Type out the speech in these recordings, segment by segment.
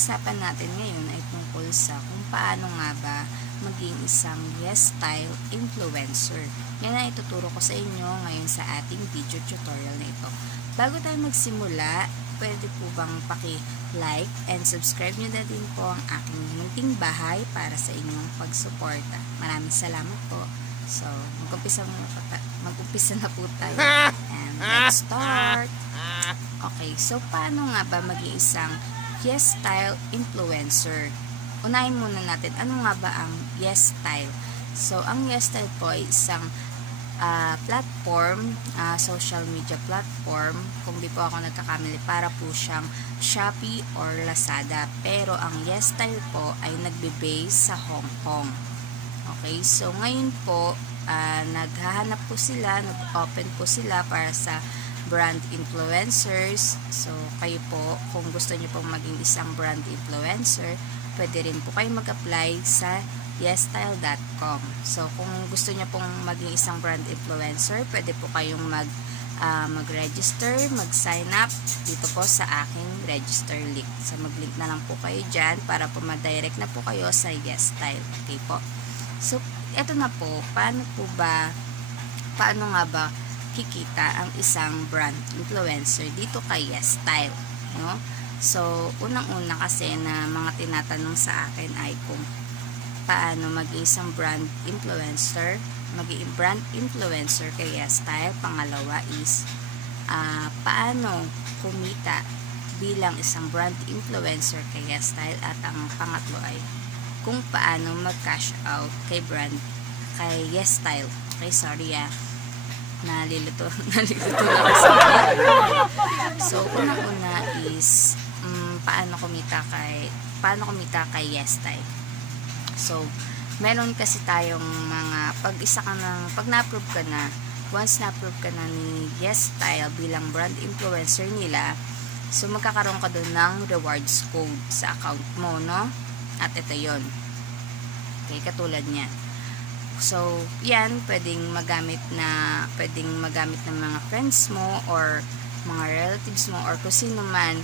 pag-uusapan natin ngayon ay tungkol sa kung paano nga ba maging isang yes style influencer. Yan ang ituturo ko sa inyo ngayon sa ating video tutorial na ito. Bago tayo magsimula, pwede po bang paki-like and subscribe nyo na din po ang aking munting bahay para sa inyong pagsuporta. Maraming salamat po. So, mag-umpisa na po tayo. And let's start. Okay, so paano nga ba maging isang yes style influencer? Unahin muna natin, ano nga ba ang yes style? So, ang yes style po ay isang platform, social media platform, kung di po ako nagkakamali, para po siyang Shopee or Lazada. Pero ang yes style po ay nagbe-base sa Hong Kong. Okay, so ngayon po, naghahanap po sila, nag-open po sila para sa brand influencers. So, kayo po, kung gusto nyo pong maging isang brand influencer, pwede rin po kayo mag-apply sa yesstyle.com. So, kung gusto nyo pong maging isang brand influencer, pwede po kayong mag-register, mag-sign up dito po sa aking register link. So, mag-link na lang po kayo dyan para po ma-direct na po kayo sa Yesstyle. Okay po. So, eto na po, paano nga ba kikita ang isang brand influencer dito kay Yesstyle, no? So, unang-una kasi na mga tinatanong sa akin ay kung paano maging isang brand influencer kay Yesstyle. Pangalawa is paano kumita bilang isang brand influencer kay Yesstyle, at ang pangatlo ay kung paano mag-cash out kay Yesstyle. Okay, sorry nalilito na kasi. So, unang-una is paano kumita kay Yesstyle. So, meron kasi tayong mga pag na-approve ka na, once na-approve ka na ni Yesstyle bilang brand influencer nila, so magkakaroon ka doon ng rewards code sa account mo, no? At ito yon. Okay, katulad niyan. So, yan, pwedeng magamit ng mga friends mo or mga relatives mo or kung sino man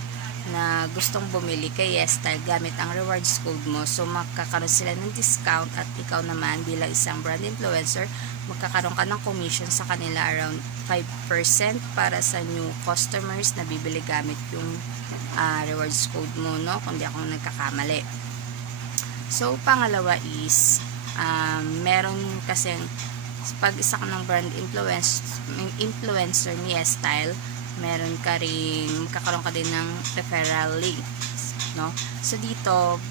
na gustong bumili kay Yesstyle gamit ang rewards code mo. So, magkakaroon sila ng discount, at ikaw naman bilang isang brand influencer, magkakaroon ka ng commission sa kanila around 5% para sa new customers na bibili gamit yung rewards code mo, no? Kung di ako nagkakamali. So, pangalawa is meron kasi pag isa ka ng brand influencer ni Yesstyle, meron ka rin, magkakaroon ka din ng referral link, no? So dito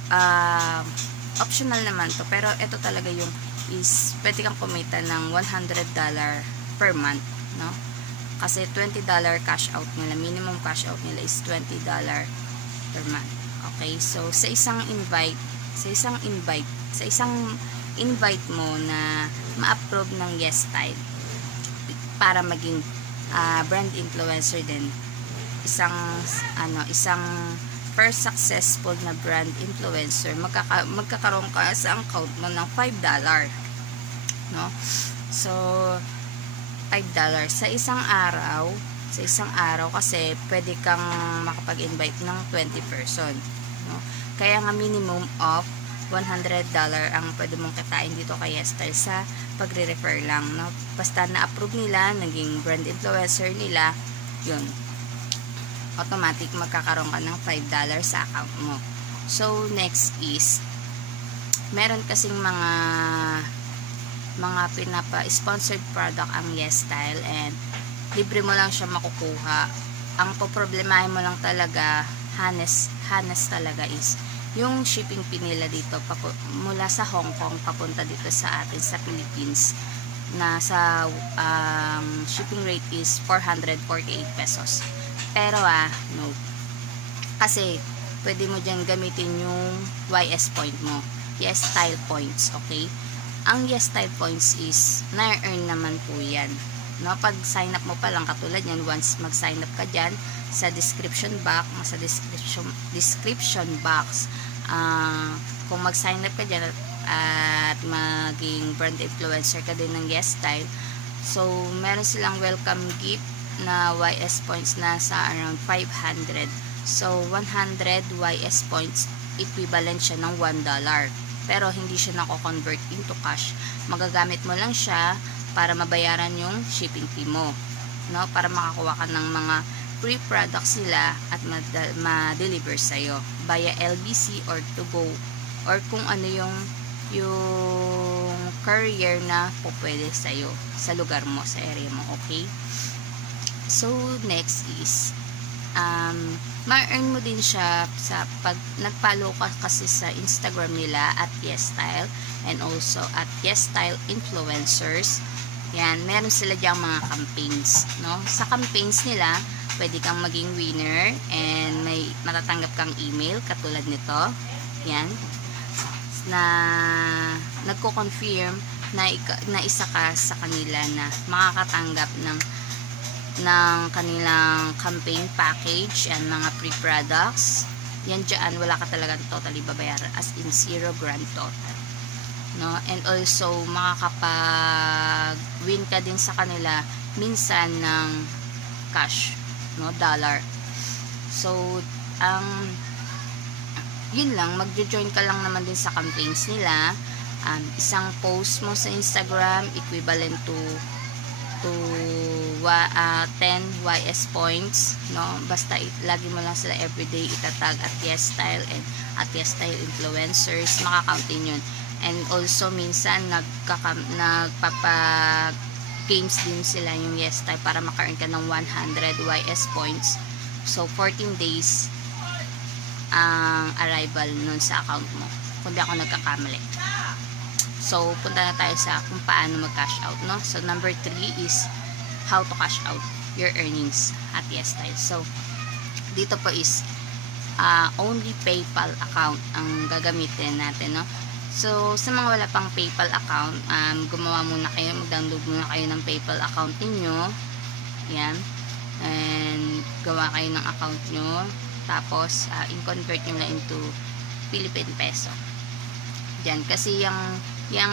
optional naman to, pero ito talaga yung is pwede kang kumita ng $100 per month, no? Kasi $20 cash out nila, minimum cash out nila is $20 per month. Okay, so sa isang invite mo na ma-approve ng Yesstyle para maging brand influencer din, isang first successful na brand influencer, magkakaroon ka sa account mo ng $5, no? So $5 sa isang araw kasi pwede kang makapag-invite ng 20 person, no? Kaya nga minimum of $100 ang pwede mong kitain dito kay Yesstyle sa pagre-refer lang, no? Basta na-approve nila, naging brand influencer nila, yun, automatic magkakaroon ka ng $5 sa account mo. So, next is meron kasing mga pinapa-sponsored product ang Yesstyle, and libre mo lang siya makukuha. Ang poproblemahin mo lang talaga, honest talaga, is yung shipping fee nila dito mula sa Hong Kong papunta dito sa atin sa Philippines, na sa shipping rate is 448 pesos. Pero no, kasi pwede mo dyan gamitin yung YS point mo, Yesstyle points. Okay, ang Yesstyle points is na-earn naman po yan, no? Pag sign up mo pa lang, katulad yan, once mag sign up ka dyan, sa description box, kung mag-sign up ka dyan at maging brand influencer ka din ng Yesstyle, so meron silang welcome gift na YS points na sa around 500. So 100 YS points equivalent siya ng $1. Pero hindi siya nako-convert into cash. Magagamit mo lang siya para mabayaran yung shipping fee mo, no? Para makakuha ka ng mga free products nila at ma-deliver sa'yo via LBC or to go or kung ano yung courier na po pwede sa'yo sa lugar mo, sa area mo, okay? So, next is ma-earn mo din siya sa pag nag-follow ka kasi sa Instagram nila at YesStyle and also at YesStyle Influencers. Yan, meron sila diyang mga campaigns, no? Sa campaigns nila, pwede kang maging winner and may matatanggap kang email katulad nito. Yan. Na nagko-confirm na isa ka sa kanila na makakatanggap ng kanilang campaign package and mga free products. Yan dyan, wala ka talagang totally babayaran, as in 0 grand total, no? And also makakapag-win ka din sa kanila minsan ng cash, no, dollar. So yun lang, magjo-join ka lang naman din sa campaigns nila. Isang post mo sa Instagram equivalent to 10 YS points, no? Basta lagi mo lang sila everyday itatag at YesStyle and at YesStyle Influencers, makakount din yun. And also minsan nagpapa-games din sila yung YesStyle para maka-earn ka ng 100 YS points. So 14 days ang arrival nun sa account mo, kung di ako nagkakamali. So, punta na tayo sa kung paano mag-cash out, no? So, number 3 is how to cash out your earnings at YesStyle. So, dito po is only PayPal account ang gagamitin natin, no? So, sa mga wala pang PayPal account, gumawa muna kayo, mag-download muna kayo ng PayPal account ninyo. Yan. And, gawa kayo ng account nyo. Tapos, in-convert nyo na into Philippine Peso. Yan. Kasi yung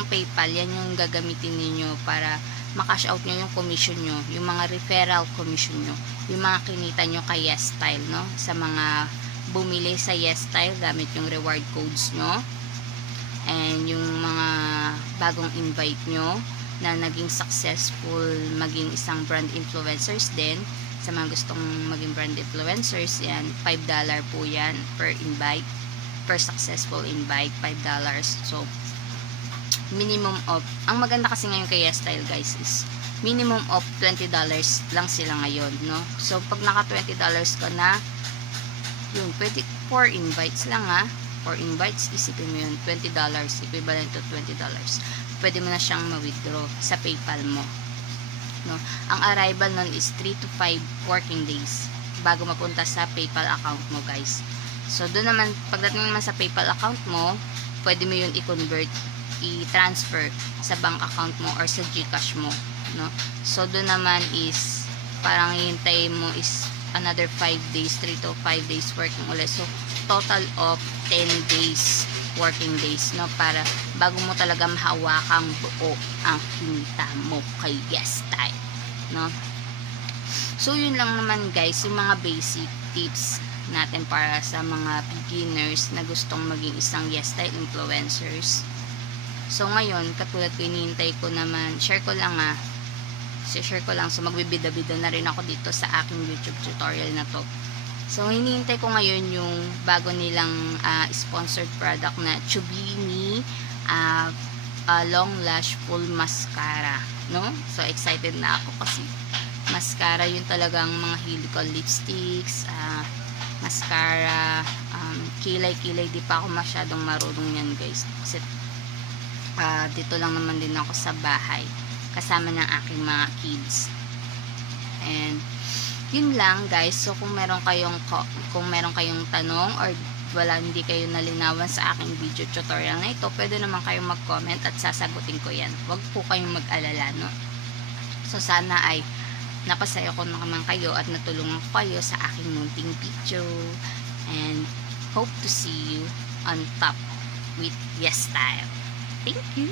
PayPal, yan yung gagamitin niyo para makash out nyo yung commission nyo, yung mga referral commission nyo, yung mga kinita nyo kay YesStyle, no? Sa mga bumili sa YesStyle gamit yung reward codes nyo, and yung mga bagong invite nyo na naging successful maging isang brand influencers din. Sa mga gustong maging brand influencers, yan, $5 po yan per invite, per successful invite, $5. So, minimum of, ang maganda kasi ngayon kay YesStyle guys is minimum of $20 lang sila ngayon, no? So pag naka $20 ka na, yun, pwede 4 invites lang, ha, 4 invites, isipin mo yun, $20, equivalent to $20. Pwede mo na siyang ma-withdraw sa PayPal mo, no? Ang arrival nun is 3 to 5 working days bago mapunta sa PayPal account mo, guys. So doon naman, pagdating naman sa PayPal account mo, pwede mo yun i-convert, i-transfer sa bank account mo or sa GCash mo, no? So doon naman is parang hihintayin mo is another 5 days, 3 to 5 days working ulit. So total of 10 days working days, no, para bago mo talaga mahawakang buo ang kinita mo kay YesStyle, no? So yun lang naman guys, yung mga basic tips natin para sa mga beginners na gustong maging isang YesStyle influencers. So ngayon, katulad ko, hinihintay ko naman, share ko lang, share ko lang. So magbibida-bida na rin ako dito sa aking YouTube tutorial na to. So hinihintay ko ngayon yung bago nilang sponsored product na Chubini long lash full mascara, no? So excited na ako kasi mascara yun talagang mga hilig ko, lipsticks, mascara, kilay-kilay, di pa ako masyadong marunong yan guys, kasi dito lang naman din ako sa bahay kasama ng aking mga kids. And yun lang guys. So kung meron kayong tanong or hindi kayo nalinawan sa aking video tutorial na ito, pwede naman kayong mag-comment at sasagutin ko yan. Huwag po kayong mag-alala, no? So sana ay napasaya ko naman kayo at natulungan ko kayo sa aking munting video, and hope to see you on top with YesStyle. Thank you.